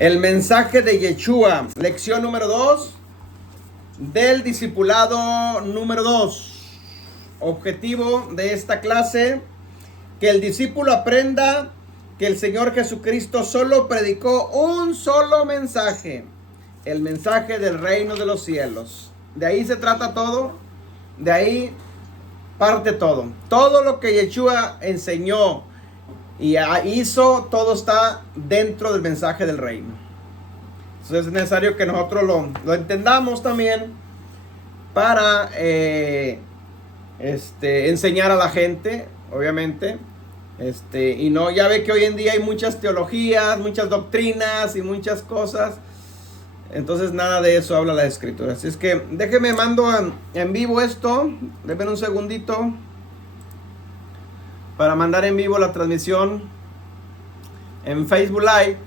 El mensaje de Yeshua, lección número 2 del discipulado número 2. Objetivo de esta clase: que el discípulo aprenda que el Señor Jesucristo solo predicó un solo mensaje, el mensaje del reino de los cielos. De ahí se trata todo, de ahí parte todo. Todo lo que Yeshua enseñó y hizo, todo está dentro del mensaje del reino. Entonces es necesario que nosotros lo entendamos también para enseñar a la gente, obviamente. Y no, ya ve que hoy en día hay muchas teologías, muchas doctrinas y muchas cosas. Entonces nada de eso habla la escritura. Así es que déjeme, mando en vivo esto. Denme un segundito para mandar en vivo la transmisión en Facebook Live.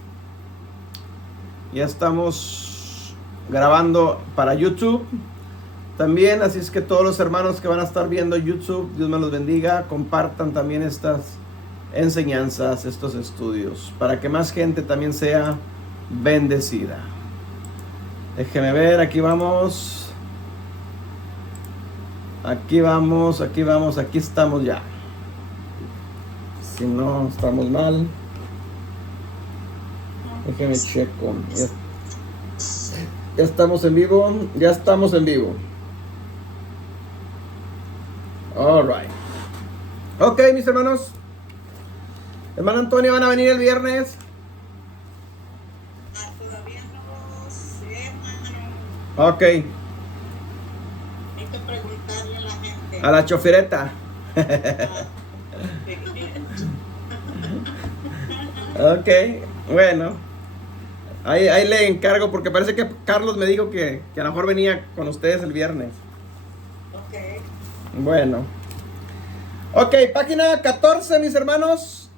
Ya estamos grabando para YouTube también, así es que todos los hermanos que van a estar viendo YouTube, Dios me los bendiga, compartan también estas enseñanzas, estos estudios, para que más gente también sea bendecida. Déjenme ver, aquí vamos, aquí estamos ya. Si no, estamos mal. Déjenme checo. Ya estamos en vivo. Ya estamos en vivo. Alright. Ok, mis hermanos. Hermano Antonio, ¿van a venir el viernes? Todavía no sé, hermano. Ok. Hay que preguntarle a la gente. A la chofereta. Ok, bueno. Ahí le encargo, porque parece que Carlos me dijo que a lo mejor venía con ustedes el viernes. Ok. Bueno. Ok, página 14, mis hermanos.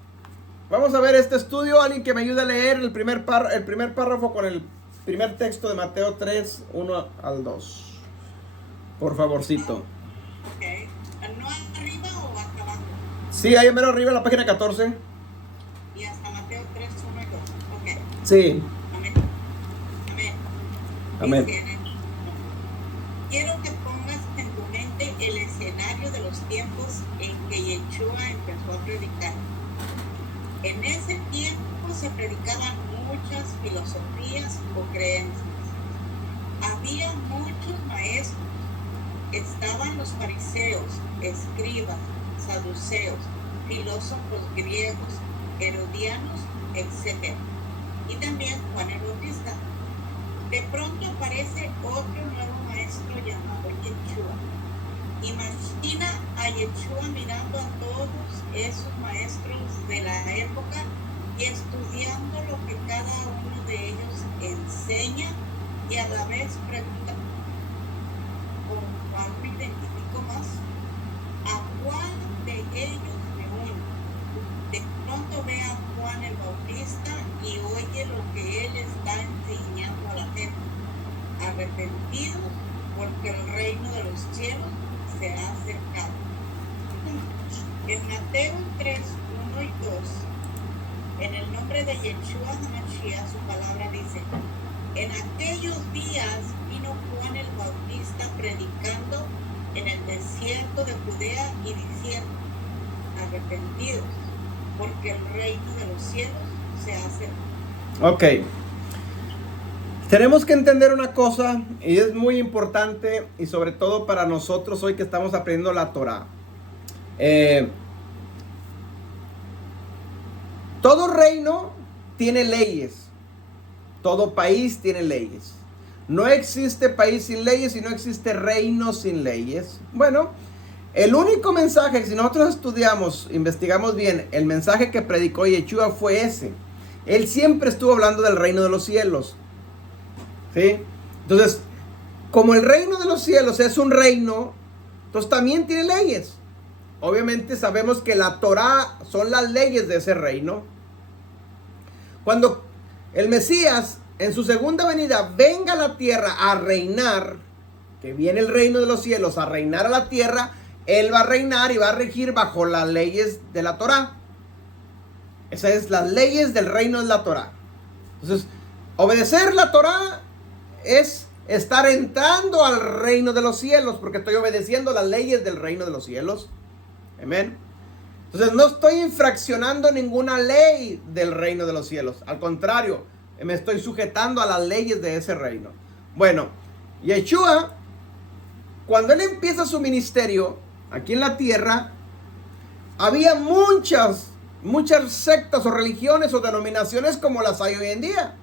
Vamos a ver este estudio. Alguien que me ayude a leer el primer párrafo con el primer texto de Mateo 3, 1 al 2. Por favorcito. Ok. ¿No arriba o hasta abajo? Sí, ahí mero arriba, la página 14. Y hasta Mateo 3, 1 y 2. Ok. Sí. Amén. Amén. Quiero que pongas en tu mente el escenario de los tiempos en que Yeshua empezó a predicar. En ese tiempo se predicaban muchas filosofías o creencias. Había muchos maestros. Estaban los fariseos, escribas, saduceos, filósofos griegos, herodianos, etc. Y también Juan el Bautista. De pronto aparece otro nuevo maestro llamado Yeshua. Imagina a Yeshua mirando a todos esos maestros de la época y estudiando lo que cada uno de ellos enseña, y a la vez pregunta: ¿con cuál me identifico más? ¿A cuál de ellos me uno? De pronto ve a Juan el Bautista y oye lo que él está enseñando a la gente: arrepentidos, porque el reino de los cielos se ha acercado. En Mateo 3, 1 y 2, en el nombre de Yeshua HaMashiach, su palabra dice: en aquellos días vino Juan el Bautista predicando en el desierto de Judea y diciendo: arrepentidos, porque el reino de los cielos se ha acercado. Ok. Tenemos que entender una cosa, y es muy importante, y sobre todo para nosotros hoy que estamos aprendiendo la Torah. Todo reino tiene leyes. Todo país tiene leyes. No existe país sin leyes y no existe reino sin leyes. Bueno, el único mensaje, si nosotros estudiamos, investigamos bien, el mensaje que predicó Yeshua fue ese. Él siempre estuvo hablando del reino de los cielos. ¿Sí? Entonces, como el reino de los cielos es un reino, entonces también tiene leyes. Obviamente sabemos que la Torah son las leyes de ese reino. Cuando el Mesías en su segunda venida venga a la tierra a reinar, que viene el reino de los cielos a reinar a la tierra, Él va a reinar y va a regir bajo las leyes de la Torah. Esas es las leyes del reino de la Torah. Entonces, Obedecer la Torah es estar entrando al reino de los cielos, porque estoy obedeciendo las leyes del reino de los cielos. Amén. Entonces no estoy infraccionando ninguna ley del reino de los cielos. Al contrario, me estoy sujetando a las leyes de ese reino. Bueno, Yeshua, cuando él empieza su ministerio aquí en la tierra, había muchas sectas o religiones o denominaciones como las hay hoy en día.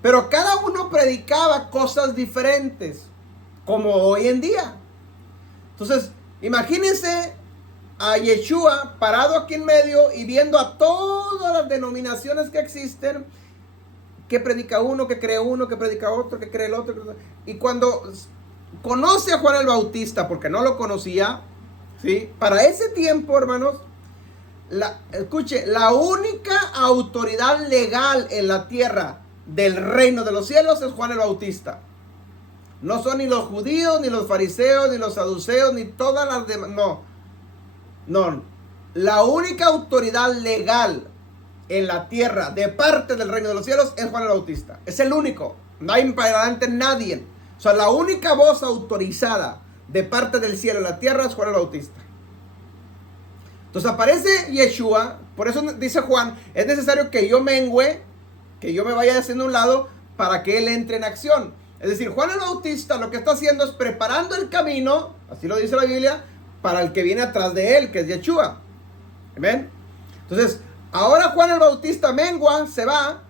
Pero cada uno predicaba cosas diferentes, como hoy en día. Entonces, imagínense a Yeshua parado aquí en medio y viendo a todas las denominaciones que existen, que predica uno, que cree uno, que predica otro, que cree el otro. Y cuando conoce a Juan el Bautista, porque no lo conocía, ¿sí? Para ese tiempo, hermanos, escuche, la única autoridad legal en la tierra del reino de los cielos es Juan el Bautista. No son ni los judíos, ni los fariseos, ni los saduceos, ni todas las demás. No. La única autoridad legal en la tierra de parte del reino de los cielos es Juan el Bautista. Es el único. No hay para adelante nadie. O sea, la única voz autorizada de parte del cielo en la tierra es Juan el Bautista. Entonces aparece Yeshua. Por eso dice Juan, es necesario que yo mengüe, que yo me vaya haciendo a un lado para que él entre en acción. Es decir, Juan el Bautista lo que está haciendo es preparando el camino, así lo dice la Biblia, para el que viene atrás de él, que es Yeshua. Amén. Entonces, ahora Juan el Bautista mengua, se va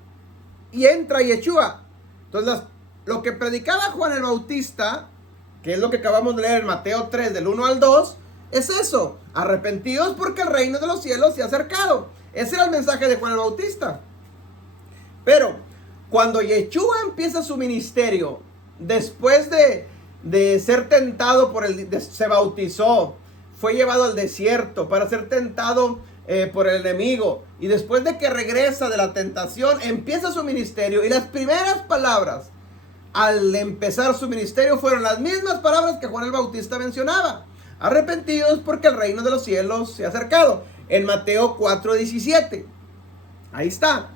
y entra Yeshua. Entonces, lo que predicaba Juan el Bautista, que es lo que acabamos de leer en Mateo 3, del 1 al 2, es eso: arrepentidos porque el reino de los cielos se ha acercado. Ese era el mensaje de Juan el Bautista. Pero cuando Yeshua empieza su ministerio, después de ser tentado se bautizó, fue llevado al desierto para ser tentado por el enemigo, y después de que regresa de la tentación, empieza su ministerio, y las primeras palabras al empezar su ministerio fueron las mismas palabras que Juan el Bautista mencionaba: arrepentidos porque el reino de los cielos se ha acercado, en Mateo 4:17. Ahí está.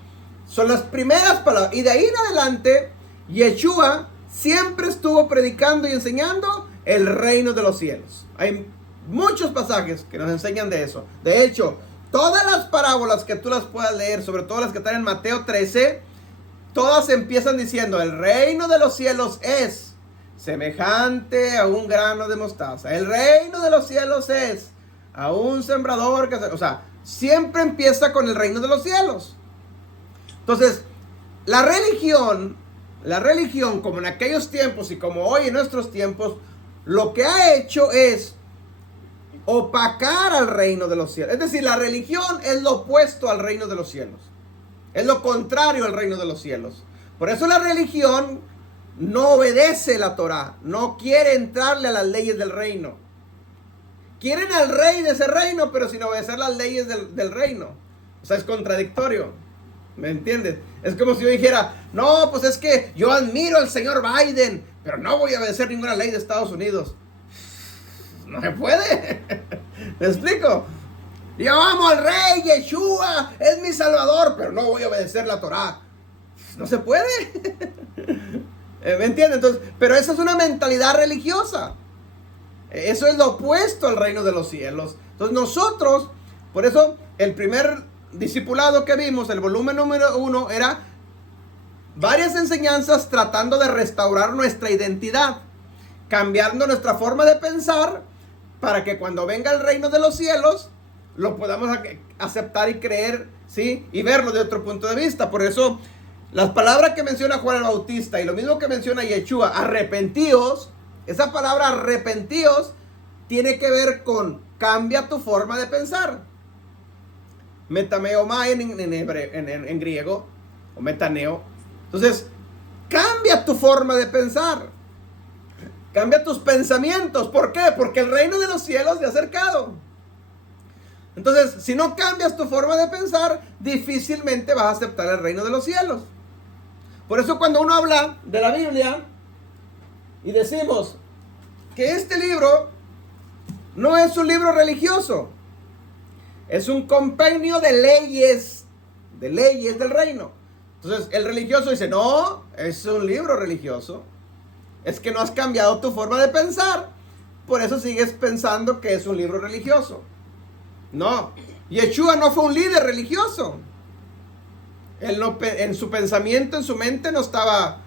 Son las primeras palabras. Y de ahí en adelante, Yeshua siempre estuvo predicando y enseñando el reino de los cielos. Hay muchos pasajes que nos enseñan de eso. De hecho, todas las parábolas que tú las puedas leer, sobre todo las que están en Mateo 13, todas empiezan diciendo: el reino de los cielos es semejante a un grano de mostaza. El reino de los cielos es a un sembrador que... O sea, siempre empieza con el reino de los cielos. Entonces, la religión, como en aquellos tiempos y como hoy en nuestros tiempos, lo que ha hecho es opacar al reino de los cielos. Es decir, la religión es lo opuesto al reino de los cielos. Es lo contrario al reino de los cielos. Por eso la religión no obedece la Torah, no quiere entrarle a las leyes del reino. Quieren al rey de ese reino, pero sin obedecer las leyes del reino. O sea, es contradictorio. ¿Me entiendes? Es como si yo dijera: no, pues es que yo admiro al señor Biden, pero no voy a obedecer ninguna ley de Estados Unidos. No se puede. ¿Me explico? Yo amo al rey, Yeshua es mi salvador, pero no voy a obedecer la Torah. No se puede. ¿Me entiendes? Entonces, pero esa es una mentalidad religiosa. Eso es lo opuesto al reino de los cielos. Entonces nosotros, por eso el primer discipulado que vimos, el volumen número 1, era varias enseñanzas tratando de restaurar nuestra identidad, cambiando nuestra forma de pensar, para que cuando venga el reino de los cielos lo podamos aceptar y creer, ¿sí? Y verlo de otro punto de vista. Por eso las palabras que menciona Juan el Bautista y lo mismo que menciona Yeshua, arrepentíos, esa palabra arrepentíos tiene que ver con cambia tu forma de pensar. Metameomai en griego, o metaneo. Entonces, cambia tu forma de pensar. Cambia tus pensamientos. ¿Por qué? Porque el reino de los cielos se ha acercado. Entonces, si no cambias tu forma de pensar, difícilmente vas a aceptar el reino de los cielos. Por eso cuando uno habla de la Biblia y decimos que este libro no es un libro religioso, es un compendio de leyes del reino. Entonces el religioso dice, no, es un libro religioso. Es que no has cambiado tu forma de pensar. Por eso sigues pensando que es un libro religioso. No, Yeshua no fue un líder religioso. Él no, en su pensamiento, en su mente no estaba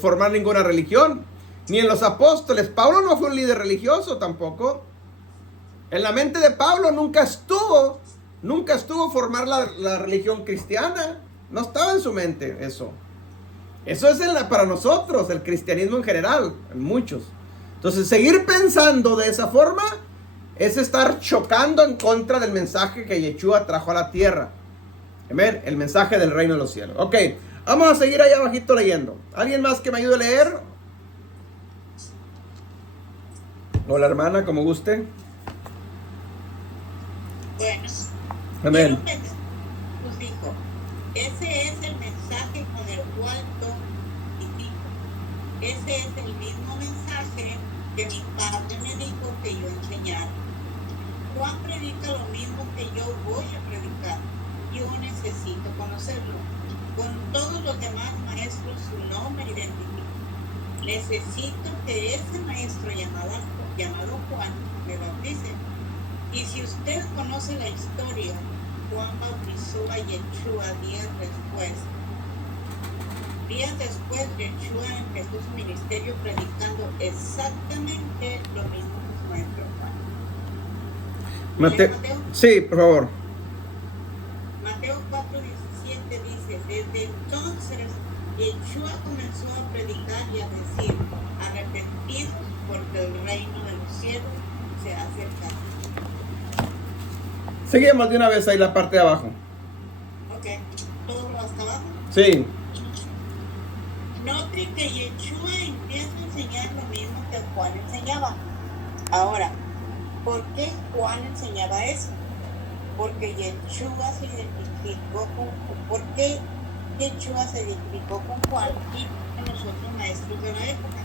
formar ninguna religión. Ni en los apóstoles. Pablo no fue un líder religioso tampoco. En la mente de Pablo nunca estuvo formar la religión cristiana. No estaba en su mente eso. Eso es para nosotros, el cristianismo en general, en muchos. Entonces, seguir pensando de esa forma es estar chocando en contra del mensaje que Yeshua trajo a la tierra. Amén, el mensaje del reino de los cielos. Ok, vamos a seguir allá abajito leyendo. ¿Alguien más que me ayude a leer? O la hermana, como guste. Bueno, amén. Nos dijo, ese es el mensaje con el cual todos discípulos. Ese es el mismo mensaje que mi padre me dijo que yo enseñara. Juan predica lo mismo que yo voy a predicar. Yo necesito conocerlo. Con todos los demás maestros no me identifico. Necesito que ese maestro llamado Juan me bautice. Y si usted conoce la historia, Juan bautizó a Yeshua días después. Días después, Yeshua empezó su ministerio predicando exactamente lo mismo que su maestro Juan. Mateo, sí, por favor. Mateo 4:17 dice, desde entonces Yeshua comenzó a predicar y a decir, arrepentidos porque el reino de los cielos se ha acercado. Seguimos de una vez ahí la parte de abajo. Ok, ¿todo lo hasta abajo? Sí. Note que Yeshua empieza a enseñar lo mismo que Juan enseñaba. Ahora, ¿por qué Juan enseñaba eso? Porque Yeshua se identificó con Juan y con los otros maestros de la época.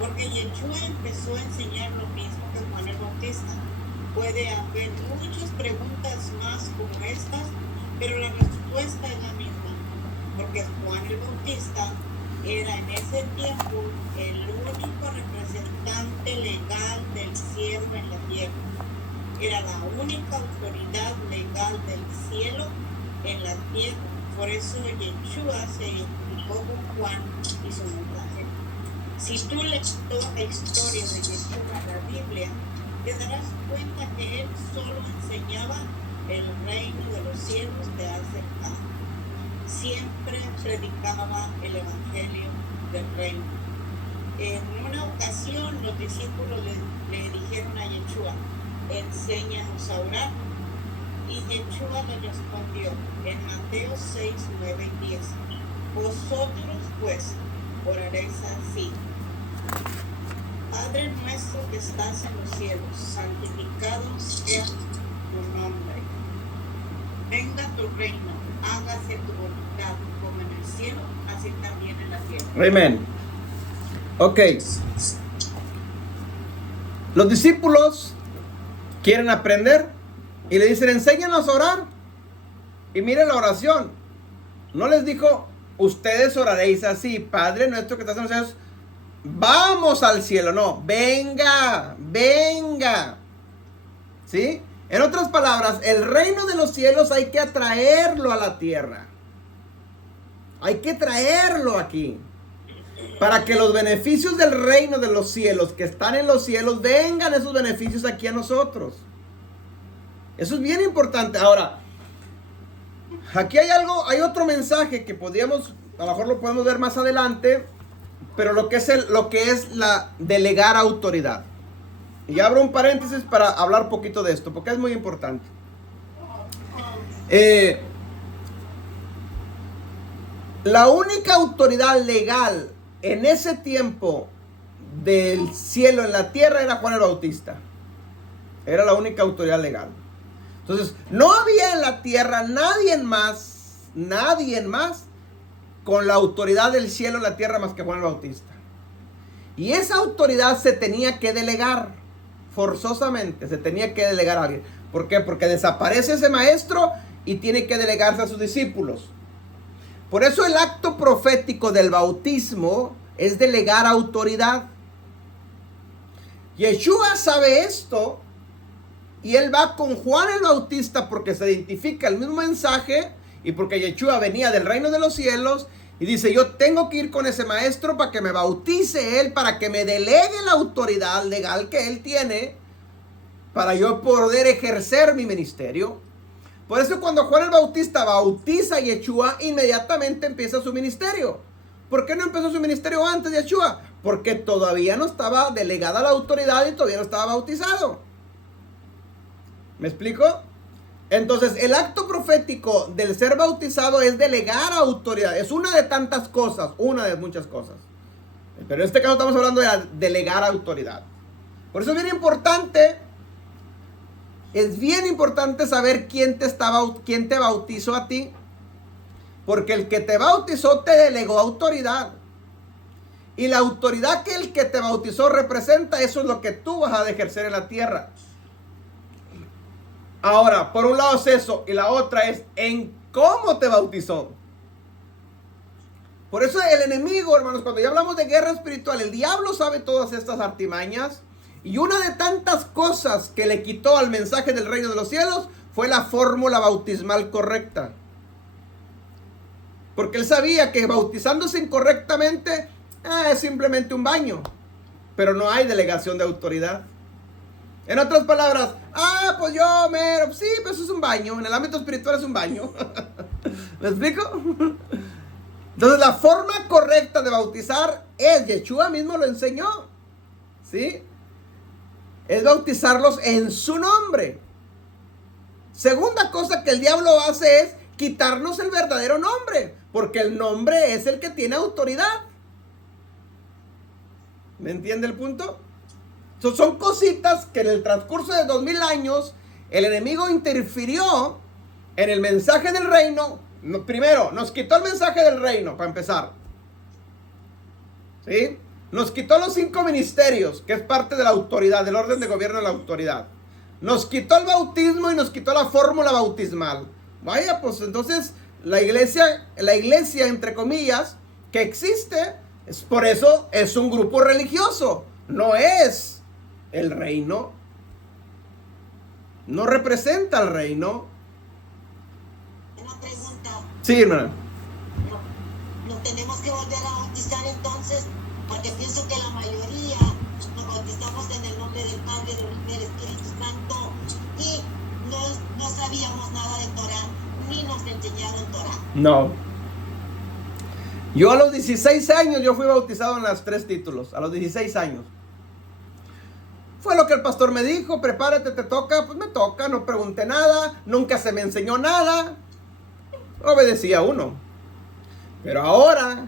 Porque Yeshua empezó a enseñar lo mismo que Juan el Bautista. Puede haber muchas preguntas más como estas, pero la respuesta es la misma. Porque Juan el Bautista era en ese tiempo el único representante legal del cielo en la tierra. Era la única autoridad legal del cielo en la tierra. Por eso Yeshua se identificó con Juan y su mensaje. Si tú lees toda la historia de Yeshua en la Biblia, te darás cuenta que él solo enseñaba el reino de los cielos de acercado. Siempre predicaba el evangelio del reino. En una ocasión los discípulos le dijeron a Yeshua, enséñanos a orar. Y Yeshua le respondió en Mateo 6, 9 y 10, vosotros pues oraréis así. Padre nuestro que estás en los cielos, santificado sea tu nombre. Venga tu reino, hágase tu voluntad, como en el cielo, así también en la tierra. Amén. Ok. Los discípulos quieren aprender y le dicen, enséñanos a orar. Y miren la oración. No les dijo, ustedes oraréis así, Padre nuestro que estás en los cielos, vamos al cielo. No, venga, venga. ¿Sí? En otras palabras, el reino de los cielos hay que atraerlo a la tierra. Hay que traerlo aquí. Para que los beneficios del reino de los cielos que están en los cielos vengan esos beneficios aquí a nosotros. Eso es bien importante. Ahora, aquí hay otro mensaje que podríamos, a lo mejor lo podemos ver más adelante, pero lo que es la delegar autoridad. Y abro un paréntesis para hablar un poquito de esto, porque es muy importante. La única autoridad legal en ese tiempo del cielo en la tierra era Juan el Bautista. Era la única autoridad legal. Entonces, no había en la tierra nadie más con la autoridad del cielo en la tierra más que Juan el Bautista. Y esa autoridad se tenía que delegar, forzosamente, se tenía que delegar a alguien. ¿Por qué? Porque desaparece ese maestro y tiene que delegarse a sus discípulos. Por eso el acto profético del bautismo es delegar autoridad. Yeshua sabe esto y él va con Juan el Bautista porque se identifica el mismo mensaje y porque Yeshua venía del reino de los cielos y dice, yo tengo que ir con ese maestro para que me bautice él, para que me delegue la autoridad legal que él tiene para yo poder ejercer mi ministerio. Por eso cuando Juan el Bautista bautiza a Yeshua, inmediatamente empieza su ministerio. ¿Por qué no empezó su ministerio antes de Yeshua? Porque todavía no estaba delegada la autoridad y todavía no estaba bautizado. ¿Me explico? Entonces el acto profético del ser bautizado es delegar autoridad. Es una de tantas cosas, una de muchas cosas. Pero en este caso estamos hablando de delegar autoridad. Por eso es bien importante. Es bien importante saber quién te bautizó a ti. Porque el que te bautizó te delegó autoridad. Y la autoridad que el que te bautizó representa, eso es lo que tú vas a ejercer en la tierra. Ahora, por un lado es eso. Y la otra es en cómo te bautizó. Por eso el enemigo, hermanos, cuando ya hablamos de guerra espiritual, el diablo sabe todas estas artimañas. Y una de tantas cosas que le quitó al mensaje del reino de los cielos fue la fórmula bautismal correcta. Porque él sabía que bautizándose incorrectamente es simplemente un baño. Pero no hay delegación de autoridad. En otras palabras, pues yo sí, pues eso es un baño. En el ámbito espiritual es un baño. ¿Me explico? Entonces la forma correcta de bautizar es, Yeshua mismo lo enseñó. ¿Sí? Es bautizarlos en su nombre. Segunda cosa que el diablo hace es quitarnos el verdadero nombre, porque el nombre es el que tiene autoridad. ¿Me entiende el punto? Son cositas que en el transcurso de 2000 años el enemigo interfirió en el mensaje del reino. Primero, nos quitó el mensaje del reino, para empezar. ¿Sí? Nos quitó los 5 ministerios, que es parte de la autoridad, del orden de gobierno de la autoridad. Nos quitó el bautismo y nos quitó la fórmula bautismal. Vaya, pues entonces la iglesia, entre comillas, que existe, por eso es un grupo religioso. No es el reino. No representa al reino. Una pregunta. Sí, hermana. ¿Nos tenemos que volver a bautizar entonces? Porque pienso que la mayoría nos bautizamos en el nombre del Padre, del Hijo y del Espíritu Santo y no sabíamos nada de Torah, ni nos enseñaron Torah. No. Yo a los 16 años yo fui bautizado en los 3 títulos, a los 16 años. Fue lo que el pastor me dijo, prepárate, te toca, pues me toca, no pregunté nada, nunca se me enseñó nada. Obedecía uno. Pero ahora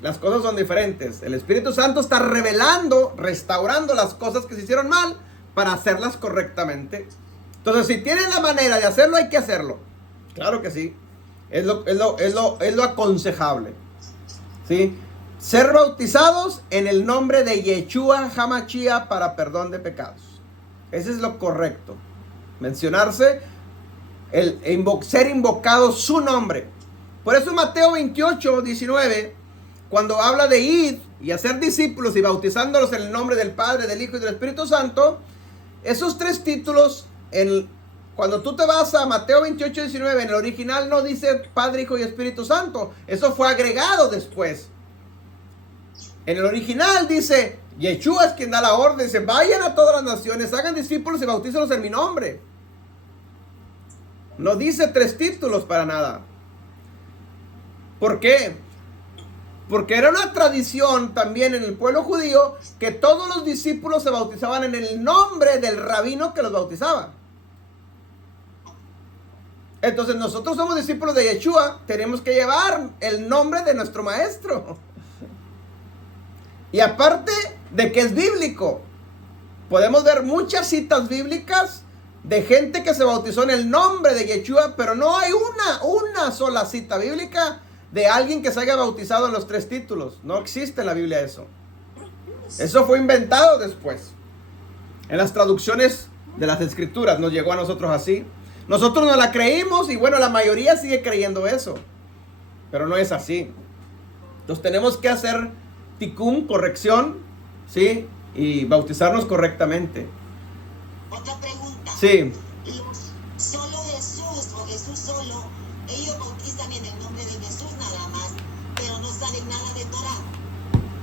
las cosas son diferentes. El Espíritu Santo está revelando, restaurando las cosas que se hicieron mal para hacerlas correctamente. Entonces, si tienen la manera de hacerlo, hay que hacerlo. Claro que sí. Es lo aconsejable. ¿Sí? Ser bautizados en el nombre de Yeshua HaMashiach para perdón de pecados. Ese es lo correcto. Mencionarse, ser invocado su nombre. Por eso Mateo 28, 19, cuando habla de ir y hacer discípulos y bautizándolos en el nombre del Padre, del Hijo y del Espíritu Santo, esos 3 títulos, cuando tú te vas a Mateo 28, 19, en el original no dice Padre, Hijo y Espíritu Santo. Eso fue agregado después. En el original dice, Yeshua es quien da la orden, dice, vayan a todas las naciones, hagan discípulos y bautízalos en mi nombre. No dice 3 títulos para nada. ¿Por qué? Porque era una tradición también en el pueblo judío que todos los discípulos se bautizaban en el nombre del rabino que los bautizaba. Entonces nosotros somos discípulos de Yeshua, tenemos que llevar el nombre de nuestro maestro. Y aparte de que es bíblico, podemos ver muchas citas bíblicas de gente que se bautizó en el nombre de Yeshua, pero no hay una sola cita bíblica de alguien que se haya bautizado en los 3 títulos. No existe en la Biblia eso. Eso fue inventado después. En las traducciones de las escrituras nos llegó a nosotros así. Nosotros no la creímos y bueno, la mayoría sigue creyendo eso. pero no es así. Entonces tenemos que hacer tikkun, corrección, ¿sí? Y bautizarnos correctamente. Otra pregunta. Sí. Solo Jesús o Jesús solo, ellos bautizan en el nombre de Jesús nada más, pero no saben nada de Torah.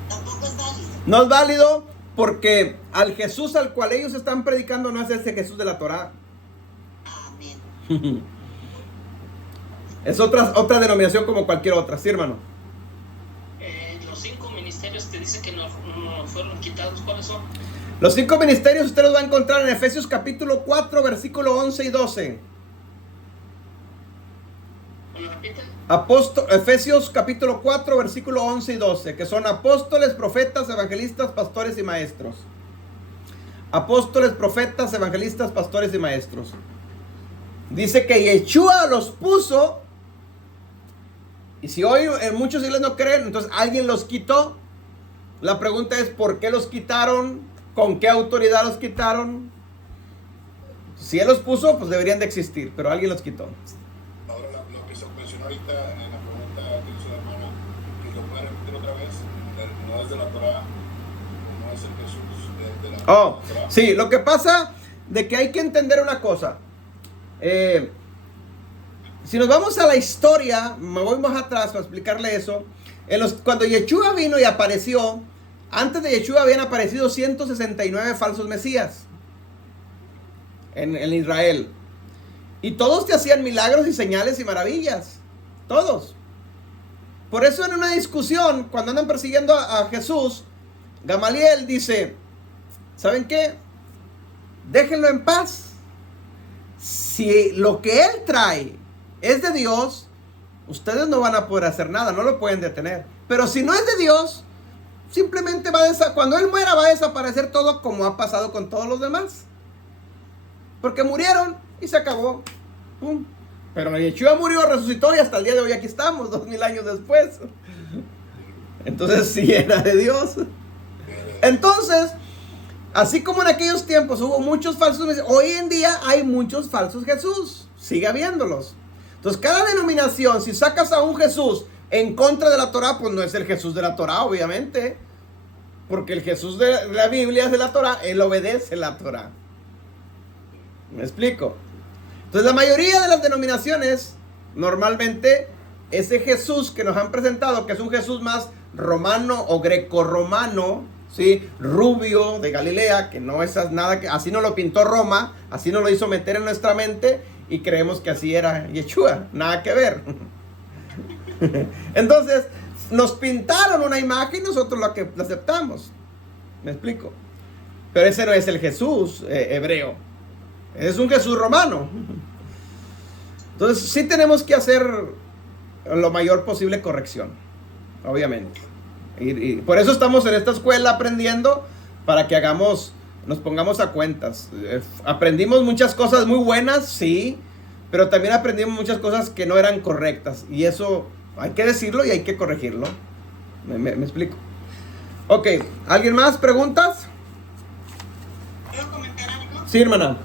Tampoco es válido. No es válido porque al Jesús al cual ellos están predicando no es ese Jesús de la Torah. Amén. Es otra denominación como cualquier otra, sí, hermano. Los 5 ministerios que dice que no fueron quitados, ¿cuáles son? Los 5 ministerios usted los va a encontrar en Efesios capítulo 4, versículo 11 y 12. ¿Me lo repite? Efesios capítulo 4, versículo 11 y 12, que son apóstoles, profetas, evangelistas, pastores y maestros. Apóstoles, profetas, evangelistas, pastores y maestros. Dice que Yeshua los puso. Y si hoy en muchos iglesias no creen, entonces alguien los quitó. La pregunta es: ¿por qué los quitaron? ¿Con qué autoridad los quitaron? Si él los puso, pues deberían de existir, pero alguien los quitó. Ahora lo que se mencionó ahorita en la pregunta que hizo la hermana, que lo puede repetir otra vez, no es de la Torah, no es el Jesús de la Torah. Sí, lo que pasa de que hay que entender una cosa. Si nos vamos a la historia, me voy más atrás para explicarle eso. Cuando Yeshua vino y apareció, antes de Yeshua habían aparecido 169 falsos mesías en Israel. Y todos te hacían milagros y señales y maravillas. Todos. Por eso en una discusión, cuando andan persiguiendo a Jesús, Gamaliel dice: ¿saben qué? Déjenlo en paz. Si lo que él trae es de Dios, ustedes no van a poder hacer nada, no lo pueden detener. Pero si no es de Dios, simplemente cuando él muera va a desaparecer todo, como ha pasado con todos los demás. Porque murieron y se acabó. ¡Pum! Pero Yeshua murió, resucitó y hasta el día de hoy aquí estamos, 2000 años después. Entonces sí era de Dios. Entonces, así como en aquellos tiempos hubo muchos falsos mesías, hoy en día hay muchos falsos Jesús. Sigue habiéndolos. Entonces, cada denominación, si sacas a un Jesús en contra de la Torah, pues no es el Jesús de la Torah, obviamente. Porque el Jesús de la Biblia es de la Torah, él obedece la Torah. ¿Me explico? Entonces, la mayoría de las denominaciones, normalmente, ese Jesús que nos han presentado, que es un Jesús más romano o grecorromano, ¿sí? Rubio, de Galilea, que no es nada, que así no lo pintó Roma, así no lo hizo meter en nuestra mente, y creemos que así era Yeshua, nada que ver. Entonces, nos pintaron una imagen y nosotros la aceptamos. ¿Me explico? Pero ese no es el Jesús hebreo, es un Jesús romano. Entonces, sí tenemos que hacer lo mayor posible corrección, obviamente. Y por eso estamos en esta escuela aprendiendo, para que nos pongamos a cuentas. Aprendimos muchas cosas muy buenas, sí, pero también aprendimos muchas cosas que no eran correctas. Y eso hay que decirlo y hay que corregirlo. ¿Me explico? Ok, ¿alguien más? ¿Preguntas? ¿Puedo comentar algo? Sí, hermana.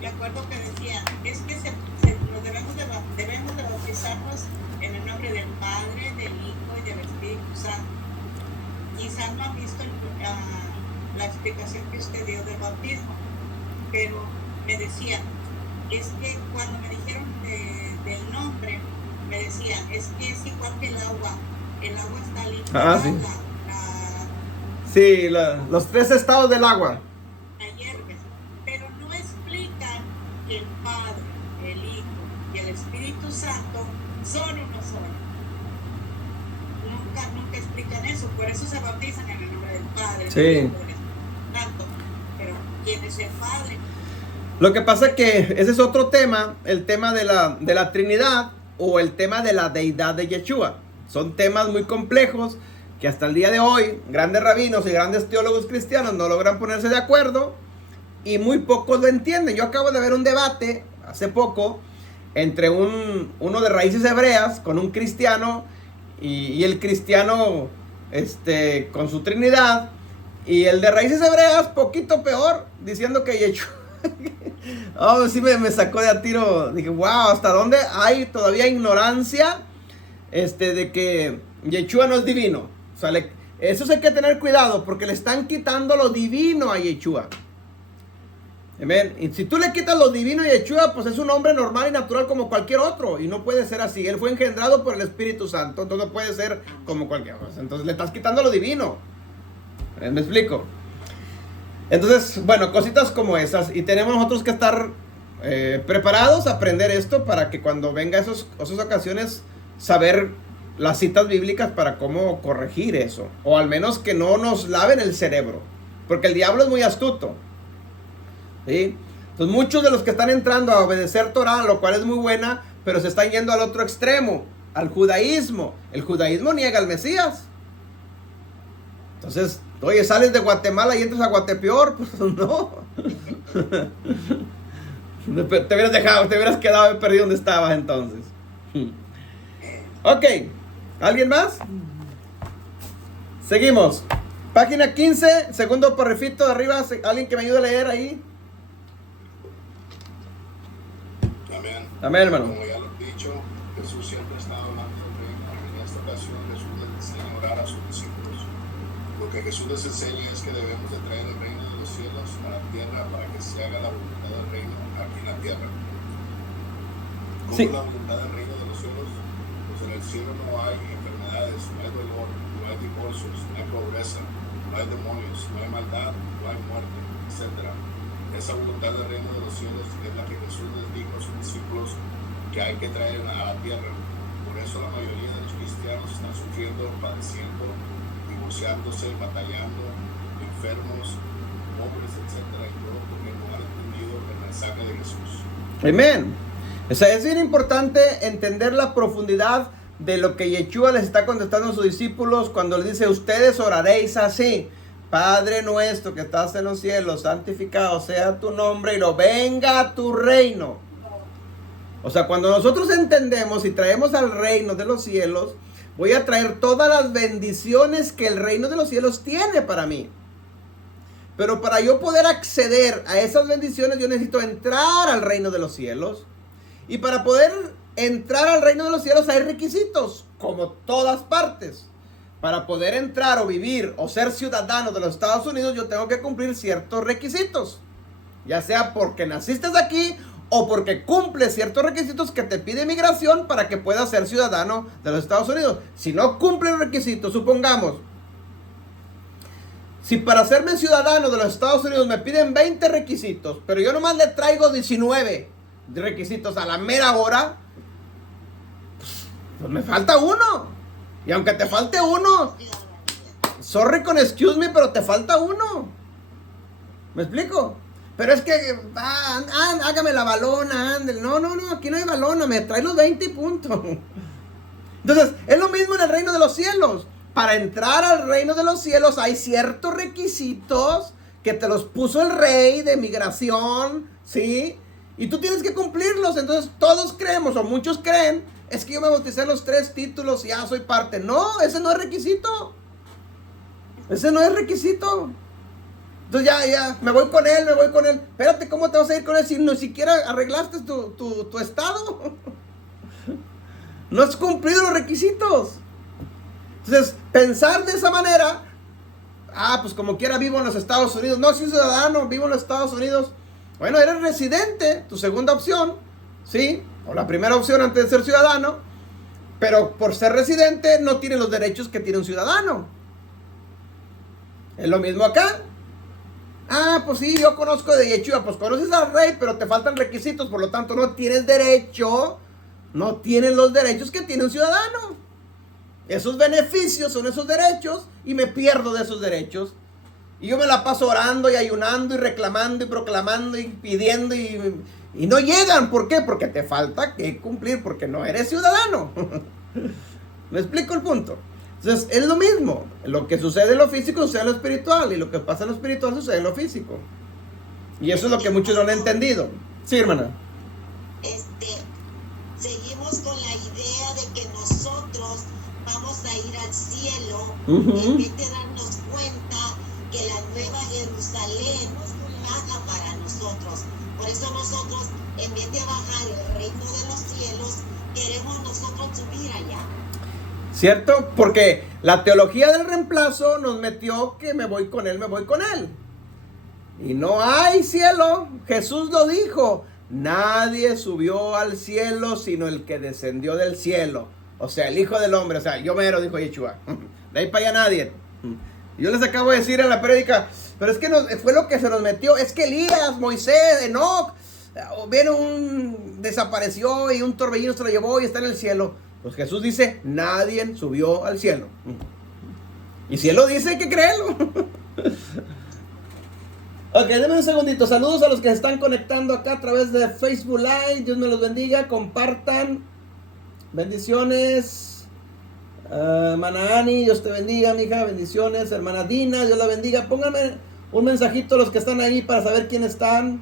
De acuerdo que decía, es que nos debemos de bautizarnos en el nombre del Padre, del Hijo y del Espíritu Santo. Quizás no han visto la explicación que usted dio del bautismo, pero me decían, es que cuando me dijeron del nombre, me decían, es que es igual que el agua está líquida, Sí. Sí, los 3 estados del agua. la hierves, pero no explican que el Padre, el Hijo y el Espíritu Santo son uno solo. Nunca explican eso, por eso se bautizan en el nombre del Padre, Sí. del Hijo y del Espíritu Santo. Pero ¿quién es el Padre? Lo que pasa es que ese es otro tema, el tema de la Trinidad o el tema de la deidad de Yeshua. Son temas muy complejos que hasta el día de hoy grandes rabinos y grandes teólogos cristianos no logran ponerse de acuerdo y muy pocos lo entienden. Yo acabo de ver un debate hace poco entre uno de raíces hebreas con un cristiano y el cristiano con su Trinidad, y el de raíces hebreas poquito peor, diciendo que Yeshua Oh, sí me sacó de a tiro. Dije, wow, ¿hasta dónde hay todavía ignorancia de que Yeshua no es divino? O sea, eso hay que tener cuidado porque le están quitando lo divino a Yeshua. Amén. Y si tú le quitas lo divino a Yeshua, pues es un hombre normal y natural como cualquier otro. Y no puede ser así. Él fue engendrado por el Espíritu Santo. Entonces no puede ser como cualquier cosa. Entonces le estás quitando lo divino. ¿Me explico? Entonces, bueno, cositas como esas. Y tenemos nosotros que estar preparados a aprender esto para que cuando venga esas ocasiones, saber las citas bíblicas para cómo corregir eso. O al menos que no nos laven el cerebro. Porque el diablo es muy astuto. ¿Sí? Entonces muchos de los que están entrando a obedecer Torah, lo cual es muy buena, pero se están yendo al otro extremo, al judaísmo. El judaísmo niega al Mesías. Entonces, oye, sales de Guatemala y entras a Guatepeor, pues no. Te hubieras dejado, te hubieras quedado perdido donde estabas entonces. Ok, ¿alguien más? Seguimos. Página 15, segundo parrafito de arriba, alguien que me ayude a leer ahí. Amén. Amén, hermano. Como ya lo he dicho, Jesús siempre ha estado hablando del reino. En esta ocasión Jesús les enseña a orar a sus discípulos. Lo que Jesús les enseña es que debemos de traer el reino de los cielos a la tierra para que se haga la voluntad del reino aquí en la tierra. ¿Cómo Sí. es la voluntad del reino de los cielos? Pues en el cielo no hay enfermedades, no hay dolor, no hay divorcios, no hay pobreza, no hay demonios, no hay maldad, no hay muerte, etc. Esa voluntad del reino de los cielos es la que Jesús les dijo a sus discípulos que hay que traer a la tierra. Por eso la mayoría de los cristianos están sufriendo, padeciendo, divorciándose, batallando, enfermos, pobres, etc. Y todo porque no han entendido el mensaje de Jesús. Amén. O sea, es bien importante entender la profundidad de lo que Yeshua les está contestando a sus discípulos cuando les dice, ustedes oraréis así: Padre nuestro que estás en los cielos, santificado sea tu nombre y lo venga a tu reino. O sea, cuando nosotros entendemos y traemos al reino de los cielos, voy a traer todas las bendiciones que el reino de los cielos tiene para mí. Pero para yo poder acceder a esas bendiciones, yo necesito entrar al reino de los cielos. Y para poder entrar al reino de los cielos hay requisitos, como todas partes. Para poder entrar o vivir o ser ciudadano de los Estados Unidos, yo tengo que cumplir ciertos requisitos. Ya sea porque naciste aquí o porque cumples ciertos requisitos que te pide migración para que puedas ser ciudadano de los Estados Unidos. Si no cumple los requisitos, supongamos, si para hacerme ciudadano de los Estados Unidos me piden 20 requisitos, pero yo nomás le traigo 19 requisitos a la mera hora, pues me falta uno. Y aunque te falte uno, sorry con excuse me, pero te falta uno. ¿Me explico? Pero es que, hágame la balona, ándale. No, aquí no hay balona, me trae los 20 y punto. Entonces, es lo mismo en el reino de los cielos. Para entrar al reino de los cielos hay ciertos requisitos que te los puso el rey de migración, ¿sí? Y tú tienes que cumplirlos. Entonces todos creemos, o muchos creen, es que yo me bauticé en los 3 títulos y ya soy parte. No, ese no es requisito. Ese no es requisito. Entonces ya, me voy con él. Espérate, ¿cómo te vas a ir con él si ni siquiera arreglaste tu estado? No has cumplido los requisitos. Entonces, pensar de esa manera, pues como quiera vivo en los Estados Unidos. No, soy ciudadano, vivo en los Estados Unidos. Bueno, eres residente, tu segunda opción, ¿sí? O la primera opción antes de ser ciudadano. Pero por ser residente no tiene los derechos que tiene un ciudadano. Es lo mismo acá. Pues sí, yo conozco de Yeshua. Pues conoces al rey, pero te faltan requisitos. Por lo tanto, no tienes derecho. No tienes los derechos que tiene un ciudadano. Esos beneficios son esos derechos y me pierdo de esos derechos. Y yo me la paso orando y ayunando y reclamando y proclamando y pidiendo y no llegan. ¿Por qué? Porque te falta que cumplir, porque no eres ciudadano. ¿Me explico el punto? Entonces es lo mismo. Lo que sucede en lo físico sucede en lo espiritual y lo que pasa en lo espiritual sucede en lo físico. Y eso es lo que muchos no han entendido. Sí, hermana. Seguimos con la idea de que nosotros vamos a ir al cielo, en vez de darnos cuenta que la nueva Jerusalén baja para nosotros. nosotros. Por eso nosotros, en vez de bajar el reino de los cielos, queremos nosotros subir allá. ¿Cierto? Porque la teología del reemplazo nos metió que me voy con él, me voy con él. Y no hay cielo. Jesús lo dijo. Nadie subió al cielo sino el que descendió del cielo. O sea, el Hijo del Hombre. O sea, yo mero, dijo Yeshua. De ahí para allá nadie. Yo les acabo de decir en la prédica, pero es que fue lo que se nos metió. Es que Elías, Moisés, Enoc, desapareció y un torbellino se lo llevó y está en el cielo. Pues Jesús dice, nadie subió al cielo. Y si él lo dice, hay que creerlo. Ok, denme un segundito. Saludos a los que se están conectando acá a través de Facebook Live. Dios me los bendiga. Compartan. Bendiciones. Hermana Ani, Dios te bendiga, mija. Bendiciones. Hermana Dina, Dios la bendiga. Pónganme un mensajito a los que están ahí para saber quién están.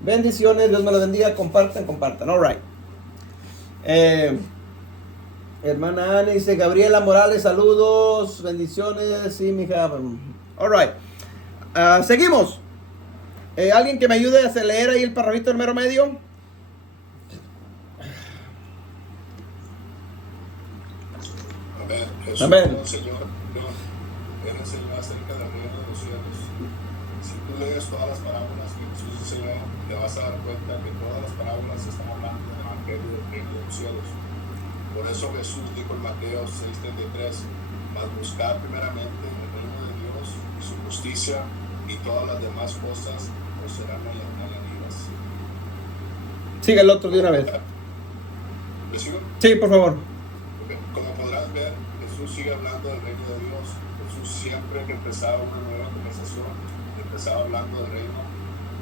Bendiciones. Dios me los bendiga. Compartan. All right. Hermana Ani dice, Gabriela Morales, saludos. Bendiciones. Sí, mija. All right. Seguimos. Alguien que me ayude a leer ahí el parrafito del mero medio. Amén. Jesús, Amén. Señor, Él enseñó acerca del reino de los cielos. Si tú lees todas las parábolas que Jesús enseñó, te vas a dar cuenta que todas las parábolas están hablando del evangelio del reino de los cielos. Por eso Jesús dijo en Mateo 6:33, mas buscar primeramente el reino de Dios y su justicia, y todas las demás cosas os serán añadidas. Sigue el otro de una vez. ¿Le sigo? Sí, por favor. Okay. Como podrás ver, Jesús sigue hablando del reino de Dios. Jesús siempre que empezaba una nueva conversación, empezaba hablando del reino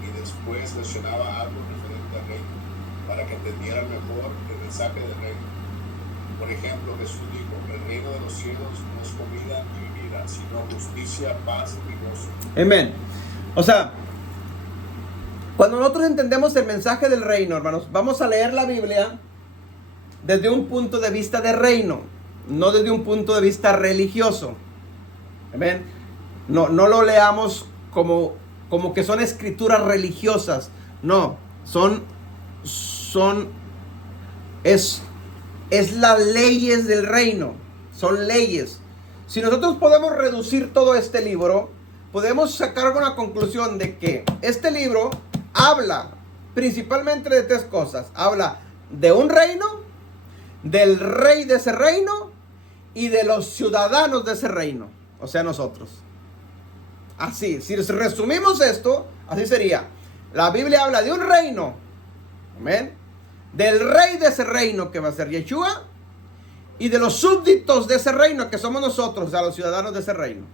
y después mencionaba algo referente al reino para que entendieran mejor el mensaje del reino. Por ejemplo, Jesús dijo, el reino de los cielos no es comida ni bebida, sino justicia, paz y gozo. Amén. O sea, cuando nosotros entendemos el mensaje del reino, hermanos, vamos a leer la Biblia desde un punto de vista de reino, no desde un punto de vista religioso. Amén. No lo leamos como que son escrituras religiosas. No, es las leyes del reino. Son leyes. Si nosotros podemos reducir todo este libro, podemos sacar una conclusión de que este libro habla principalmente de tres cosas. Habla de un reino, del rey de ese reino y de los ciudadanos de ese reino. O sea, nosotros. Así, si resumimos esto, así sería. La Biblia habla de un reino. Amén. Del rey de ese reino que va a ser Yeshua. Y de los súbditos de ese reino que somos nosotros, o sea, los ciudadanos de ese reino.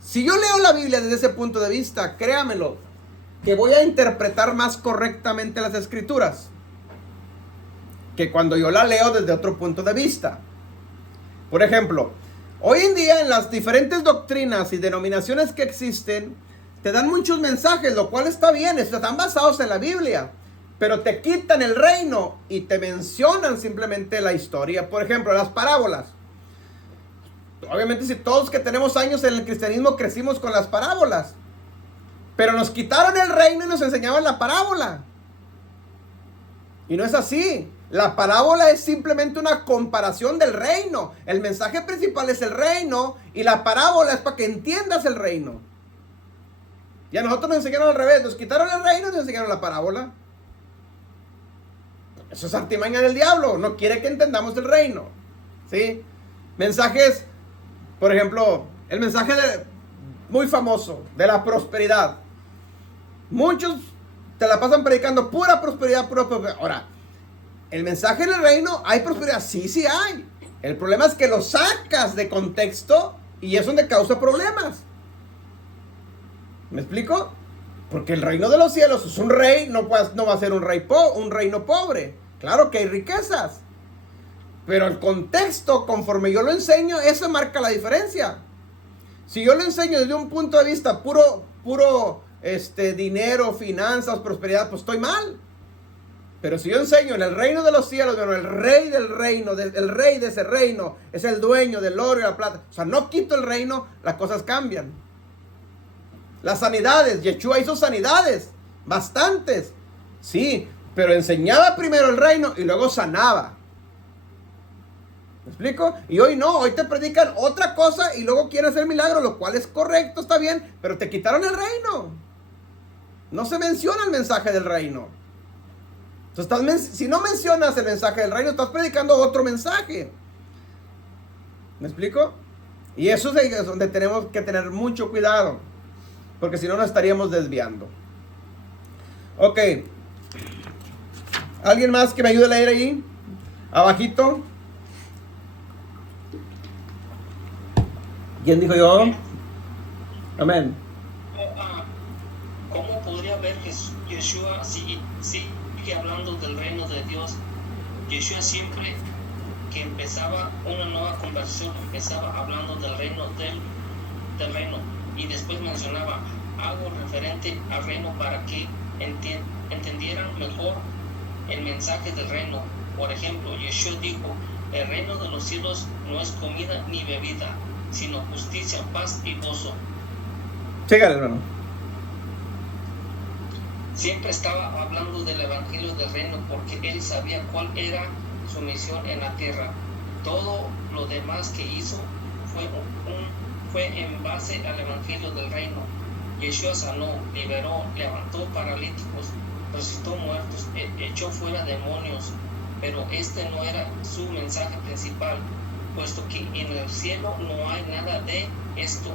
Si yo leo la Biblia desde ese punto de vista, créamelo, que voy a interpretar más correctamente las escrituras que cuando yo la leo desde otro punto de vista. Por ejemplo, hoy en día en las diferentes doctrinas y denominaciones que existen, te dan muchos mensajes, lo cual está bien, están basados en la Biblia. Pero te quitan el reino y te mencionan simplemente la historia. Por ejemplo, las parábolas. Obviamente, si todos que tenemos años en el cristianismo crecimos con las parábolas. Pero nos quitaron el reino y nos enseñaban la parábola. Y no es así. La parábola es simplemente una comparación del reino. El mensaje principal es el reino y la parábola es para que entiendas el reino. Y a nosotros nos enseñaron al revés. Nos quitaron el reino y nos enseñaron la parábola. Eso es artimaña del diablo. No quiere que entendamos el reino. ¿Sí? Mensajes, por ejemplo, el mensaje muy famoso de la prosperidad. Muchos te la pasan predicando pura prosperidad, pura prosperidad. Ahora, el mensaje del reino, ¿hay prosperidad? Sí hay. El problema es que lo sacas de contexto y es donde causa problemas. ¿Me explico? Porque el reino de los cielos es un rey, no va a ser un reino pobre. Claro que hay riquezas. Pero el contexto, conforme yo lo enseño, eso marca la diferencia. Si yo lo enseño desde un punto de vista puro dinero, finanzas, prosperidad, pues estoy mal. Pero si yo enseño en el reino de los cielos, bueno, el rey del reino, el rey de ese reino, es el dueño del oro y la plata. O sea, no quito el reino, las cosas cambian. Las sanidades, Yeshua hizo sanidades, bastantes. Sí, pero enseñaba primero el reino y luego sanaba. ¿Me explico? Y hoy no, hoy te predican otra cosa y luego quieren hacer milagros, lo cual es correcto, está bien, pero te quitaron el reino. No se menciona el mensaje del reino. Entonces, si no mencionas el mensaje del reino, estás predicando otro mensaje. ¿Me explico? Y eso es donde tenemos que tener mucho cuidado, porque si no nos estaríamos desviando. Ok. ¿Alguien más que me ayude a leer ahí? Abajito. ¿Quién dijo yo? Amén. ¿Cómo podría ver que Yeshua sigue hablando del reino de Dios? Yeshua siempre que empezaba una nueva conversación, empezaba hablando del reino, del reino, y después mencionaba algo referente al reino para que entendieran mejor el mensaje del reino. Por ejemplo, Yeshua dijo, el reino de los cielos no es comida ni bebida, sino justicia, paz y gozo. Sígale, hermano. Siempre estaba hablando del evangelio del reino porque él sabía cuál era su misión en la tierra. Todo lo demás que hizo fue en base al evangelio del reino. Yeshua sanó, liberó, levantó paralíticos, resucitó muertos, echó fuera demonios, pero este no era su mensaje principal, puesto que en el cielo no hay nada de esto.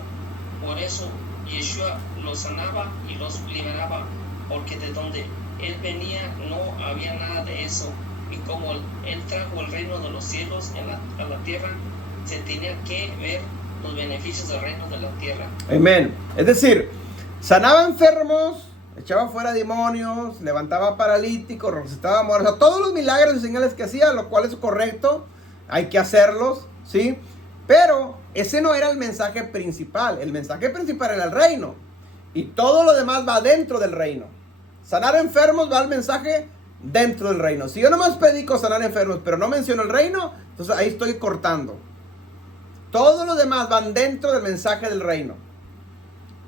Por eso Yeshua los sanaba y los liberaba, porque de donde él venía no había nada de eso. Y como él trajo el reino de los cielos a la tierra, se tenía que ver los beneficios del reino de la tierra. Amén. Es decir, sanaba enfermos, echaba fuera demonios, levantaba paralíticos, resucitaba muertos. O sea, todos los milagros y señales que hacía, lo cual es correcto, hay que hacerlos, ¿sí? Pero ese no era el mensaje principal. El mensaje principal era el reino. Y todo lo demás va dentro del reino. Sanar enfermos va al mensaje dentro del reino. Si yo nomás predico sanar enfermos, pero no menciono el reino, entonces ahí estoy cortando. Todo lo demás van dentro del mensaje del reino.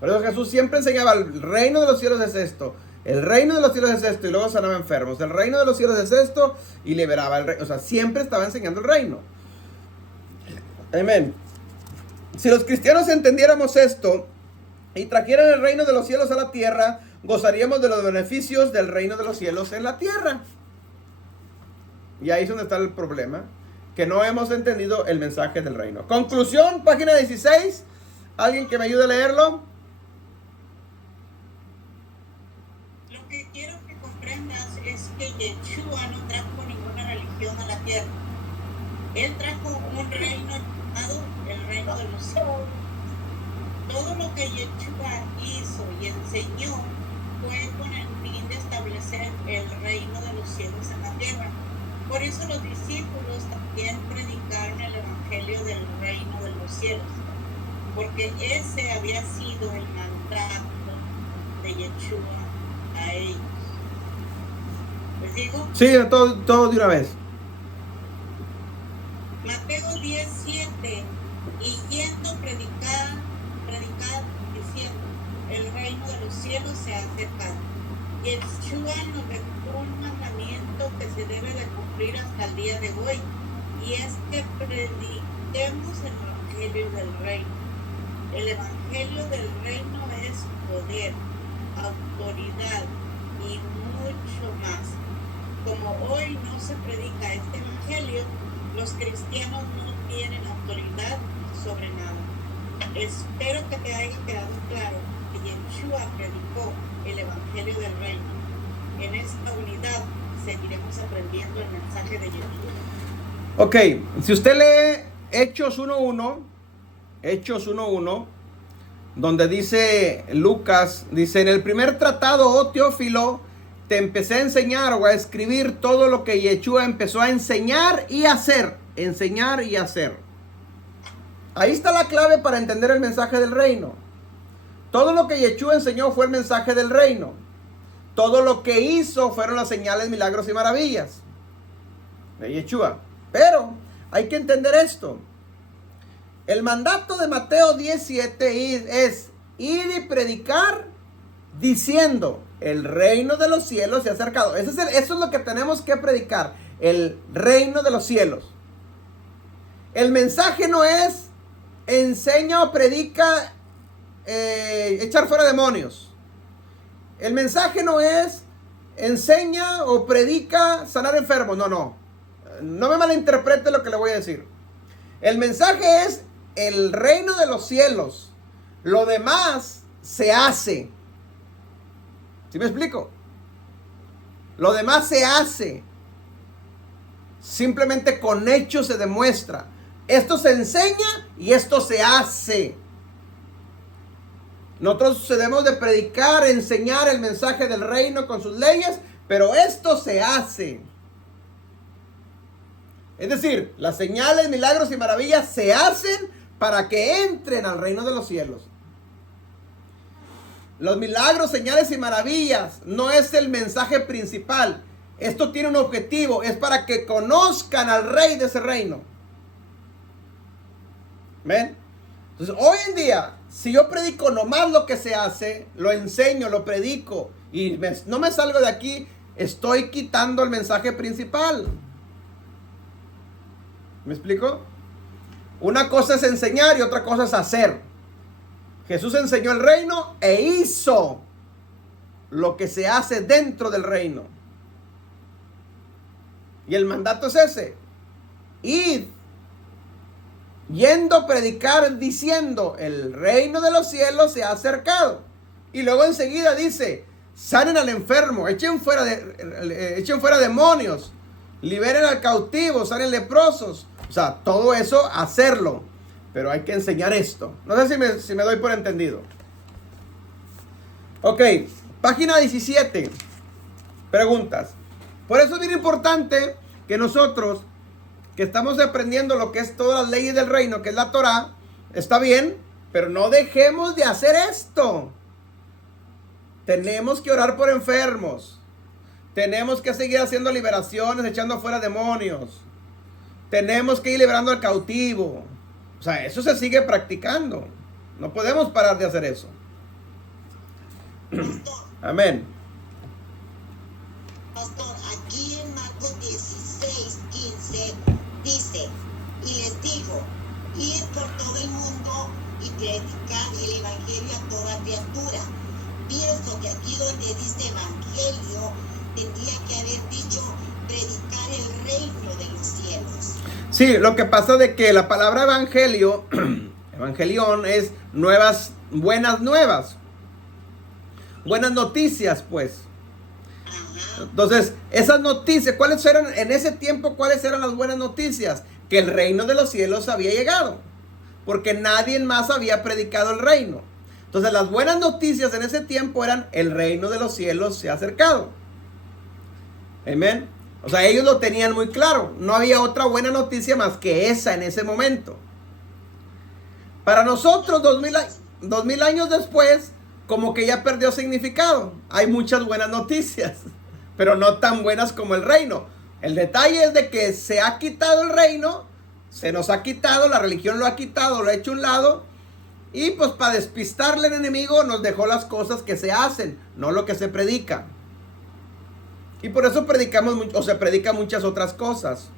Por eso Jesús siempre enseñaba, el reino de los cielos es esto, el reino de los cielos es esto, y luego sanaba enfermos. El reino de los cielos es esto, y liberaba el reino. O sea, siempre estaba enseñando el reino. Amén. Si los cristianos entendiéramos esto y trajeran el reino de los cielos a la tierra, gozaríamos de los beneficios del reino de los cielos en la tierra. Y ahí es donde está el problema, que no hemos entendido el mensaje del reino. Conclusión, página 16. ¿Alguien que me ayude a leerlo? Lo que quiero que comprendas es que Yeshua no trajo ninguna religión a la tierra. Él trajo un reino llamado el reino de los cielos. Todo lo que Yeshua hizo y enseñó fue con el fin de establecer el reino de los cielos en la tierra. Por eso los discípulos también predicaron el evangelio del reino de los cielos, porque ese había sido el mandato de Yeshua a ellos. ¿Les digo? Sí, todo de una vez. Mateo 10:7, y yendo predicar diciendo, el reino de los cielos se ha acercado. Yeshua nos dejó un mandamiento que se debe de cumplir hasta el día de hoy, y es que prediquemos el evangelio del reino. El evangelio del reino es poder, autoridad y mucho más. Como hoy no se predica este evangelio, los cristianos no tienen autoridad sobre nada. Espero que te haya quedado claro que Yeshua predicó el evangelio del reino. En esta unidad seguiremos aprendiendo el mensaje de Yeshua. Ok, si usted lee Hechos 1.1, donde dice Lucas, dice, en el primer tratado, oh Teófilo, te empecé a enseñar o a escribir todo lo que Yeshua empezó a enseñar y hacer. Enseñar y hacer. Ahí está la clave para entender el mensaje del reino. Todo lo que Yeshua enseñó fue el mensaje del reino. Todo lo que hizo fueron las señales, milagros y maravillas de Yeshua. Pero hay que entender esto. El mandato de Mateo 17 es id y predicar diciendo, el reino de los cielos se ha acercado. Eso es lo que tenemos que predicar, el reino de los cielos. El mensaje no es enseña o predica echar fuera demonios. El mensaje no es enseña o predica sanar enfermos. No me malinterprete lo que le voy a decir. El mensaje es el reino de los cielos. Lo demás se hace. ¿Sí me explico? Lo demás se hace. Simplemente con hechos se demuestra. Esto se enseña y esto se hace. Nosotros debemos de predicar, enseñar el mensaje del reino con sus leyes, pero esto se hace. Es decir, las señales, milagros y maravillas se hacen para que entren al reino de los cielos. Los milagros, señales y maravillas no es el mensaje principal. Esto tiene un objetivo, es para que conozcan al rey de ese reino. ¿Ven? Entonces, hoy en día, si yo predico nomás lo que se hace, lo enseño, lo predico y no me salgo de aquí, estoy quitando el mensaje principal. ¿Me explico? Una cosa es enseñar y otra cosa es hacer. Jesús enseñó el reino e hizo lo que se hace dentro del reino. Y el mandato es ese. Id, yendo a predicar diciendo, el reino de los cielos se ha acercado. Y luego enseguida dice, sanen al enfermo, echen fuera demonios, liberen al cautivo, sanen leprosos. O sea, todo eso hacerlo. Pero hay que enseñar esto. No sé si me doy por entendido. Ok, página 17. Preguntas. Por eso es bien importante que nosotros, que estamos aprendiendo lo que es todas las leyes del reino, que es la Torah, está bien, pero no dejemos de hacer esto. Tenemos que orar por enfermos. Tenemos que seguir haciendo liberaciones, echando fuera demonios. Tenemos que ir liberando al cautivo. O sea, eso se sigue practicando. No podemos parar de hacer eso. Amén. Pastor, aquí en Marcos 16:15 dice, y les dijo, ir por todo el mundo y predicar el evangelio a toda criatura. Pienso que aquí donde dice evangelio, tendría que haber dicho predicar el reino de los cielos. Sí, lo que pasa de que la palabra evangelio, evangelión, es nuevas, buenas nuevas. Buenas noticias, pues. Entonces, esas noticias, ¿cuáles eran en ese tiempo? ¿Cuáles eran las buenas noticias? Que el reino de los cielos había llegado. Porque nadie más había predicado el reino. Entonces, las buenas noticias en ese tiempo eran el reino de los cielos se ha acercado. Amén. O sea, ellos lo tenían muy claro. No había otra buena noticia más que esa en ese momento. Para nosotros, 2000 años después, como que ya perdió significado. Hay muchas buenas noticias, pero no tan buenas como el reino. El detalle es de que se ha quitado el reino, se nos ha quitado, la religión lo ha quitado, lo ha hecho a un lado. Y pues para despistarle al enemigo nos dejó las cosas que se hacen, no lo que se predica. Y por eso predicamos o se predica muchas otras cosas.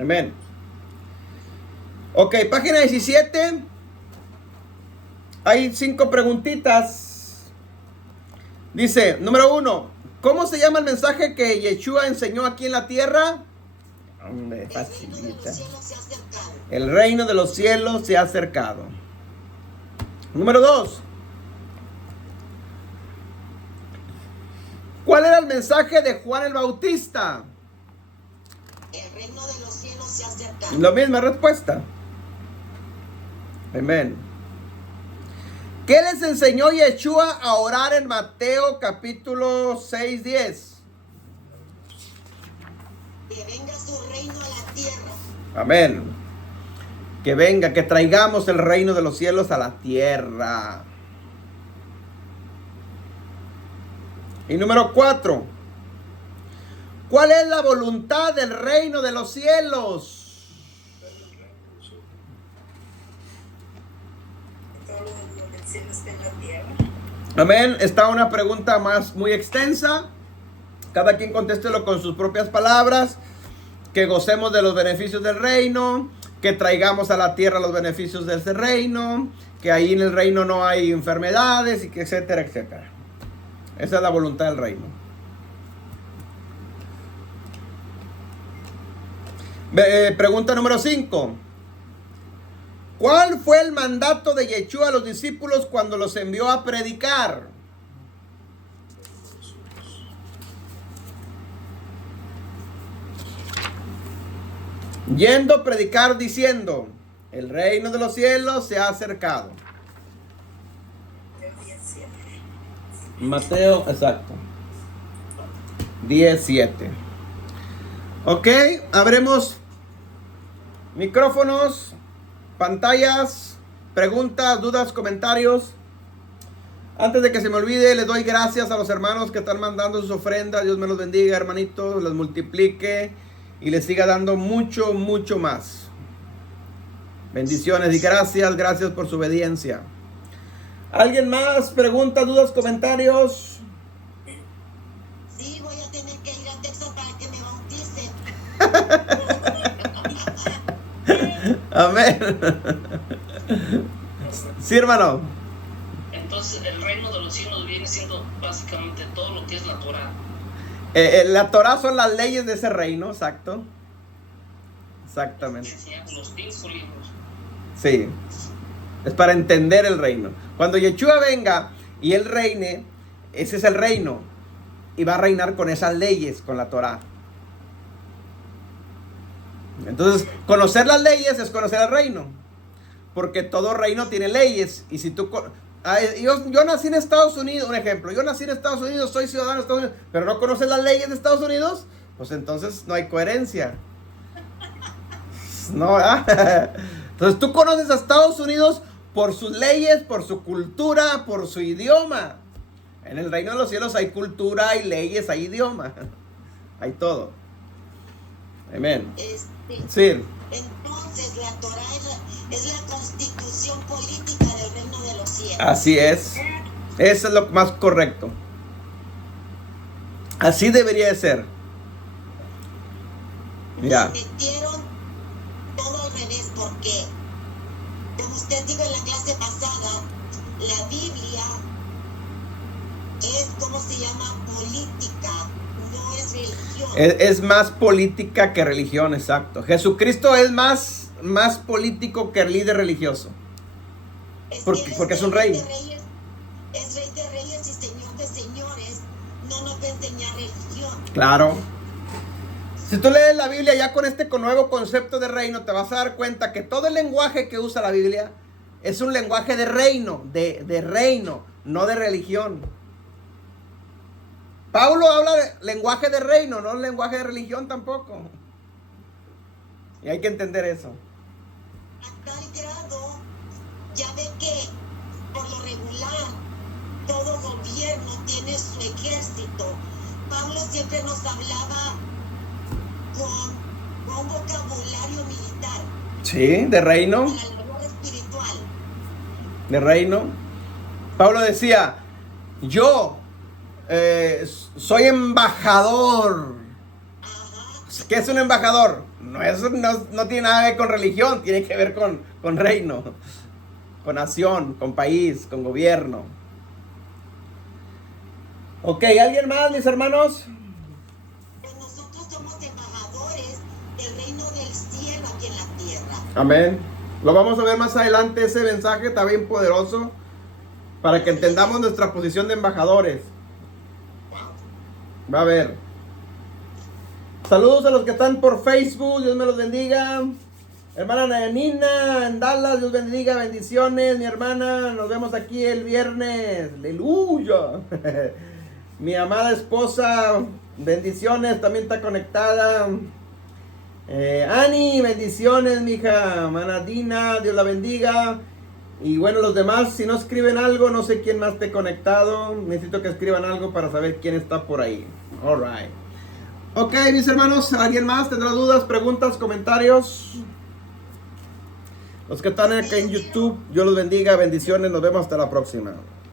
Amén. Ok, página 17. Hay 5 preguntitas. Dice, número 1. ¿Cómo se llama el mensaje que Yeshua enseñó aquí en la tierra? Hombre, facilita. El reino de los cielos se ha acercado. Número 2. ¿Cuál era el mensaje de Juan el Bautista? El reino de los cielos se ha acercado. La misma respuesta. Amén. ¿Qué les enseñó Yeshua a orar en Mateo capítulo 6:10? Que venga su reino a la tierra. Amén. Que venga, que traigamos el reino de los cielos a la tierra. Y número 4. ¿Cuál es la voluntad del reino de los cielos? todo lo del cielo está en la tierra. Amén. Está una pregunta muy extensa. Cada quien contéstelo con sus propias palabras. Que gocemos de los beneficios del reino. Que traigamos a la tierra los beneficios de ese reino. Que ahí en el reino no hay enfermedades, y que etcétera, etcétera. Esa es la voluntad del reino. Pregunta número 5. ¿Cuál fue el mandato de Yeshua a los discípulos cuando los envió a predicar? Yendo a predicar diciendo: el reino de los cielos se ha acercado. Mateo, exacto. 17. Ok, abremos micrófonos, pantallas, preguntas, dudas, comentarios. Antes de que se me olvide, les doy gracias a los hermanos que están mandando sus ofrendas. Dios me los bendiga, hermanitos, les multiplique y les siga dando mucho, mucho más. Bendiciones y gracias por su obediencia. ¿Alguien más? ¿Preguntas, dudas, comentarios? Sí, voy a tener que ir a Texas para que me bauticen. Amén. Sí, hermano. Entonces, el reino de los cielos viene siendo básicamente todo lo que es la Torah. La Torah son las leyes de ese reino, exacto. Exactamente. Los 5 libros. Sí. Es para entender el reino. Cuando Yeshua venga y él reine, ese es el reino. Y va a reinar con esas leyes, con la Torah. Entonces, conocer las leyes es conocer el reino. Porque todo reino tiene leyes. Y si tú... Yo nací en Estados Unidos, un ejemplo. Yo nací en Estados Unidos, soy ciudadano de Estados Unidos, pero no conoces las leyes de Estados Unidos, pues entonces no hay coherencia. No, ¿verdad? Entonces tú conoces a Estados Unidos por sus leyes, por su cultura, por su idioma. En el reino de los cielos hay cultura, hay leyes, hay idioma. Hay todo. Amén. Sí. Entonces la Torah es la constitución política del reino de los cielos. Así es. Eso es lo más correcto. Así debería de ser. Ya. Metieron todo al revés porque, como usted dijo en la clase pasada, la Biblia es, ¿cómo se llama? Política, no es religión. Es más política que religión, exacto. Jesucristo es más político que el líder religioso. Porque es un rey. Es rey de reyes y señor de señores. No nos va a enseñar religión. Claro. Si tú lees la Biblia ya con este nuevo concepto de reino, te vas a dar cuenta que todo el lenguaje que usa la Biblia es un lenguaje de reino, de reino, no de religión. Pablo habla de lenguaje de reino, no lenguaje de religión tampoco. Y hay que entender eso. A tal grado, ya ve que por lo regular todo gobierno tiene su ejército. Pablo siempre nos hablaba con un vocabulario militar. Sí, de reino. Para el labor espiritual. De reino. Pablo decía: yo soy embajador. Ajá. ¿Qué es un embajador? No tiene nada que ver con religión, tiene que ver con reino, con nación, con país, con gobierno. Ok, ¿alguien más, mis hermanos? Pues nosotros somos embajadores del reino del cielo aquí en la tierra. Amén. Lo vamos a ver más adelante, ese mensaje está bien poderoso para que entendamos nuestra posición de embajadores. Va a ver. Saludos a los que están por Facebook, Dios me los bendiga. Hermana Nanina en Dallas, Dios bendiga, bendiciones. Mi hermana, nos vemos aquí el viernes. Aleluya. Mi amada esposa, bendiciones, también está conectada. Ani, bendiciones, mija. Manadina, Dios la bendiga. Y bueno, los demás, si no escriben algo, no sé quién más esté conectado. Necesito que escriban algo para saber quién está por ahí. All right. Ok, mis hermanos, ¿alguien más tendrá dudas, preguntas, comentarios? Los que están acá en YouTube, Dios los bendiga, bendiciones, nos vemos hasta la próxima.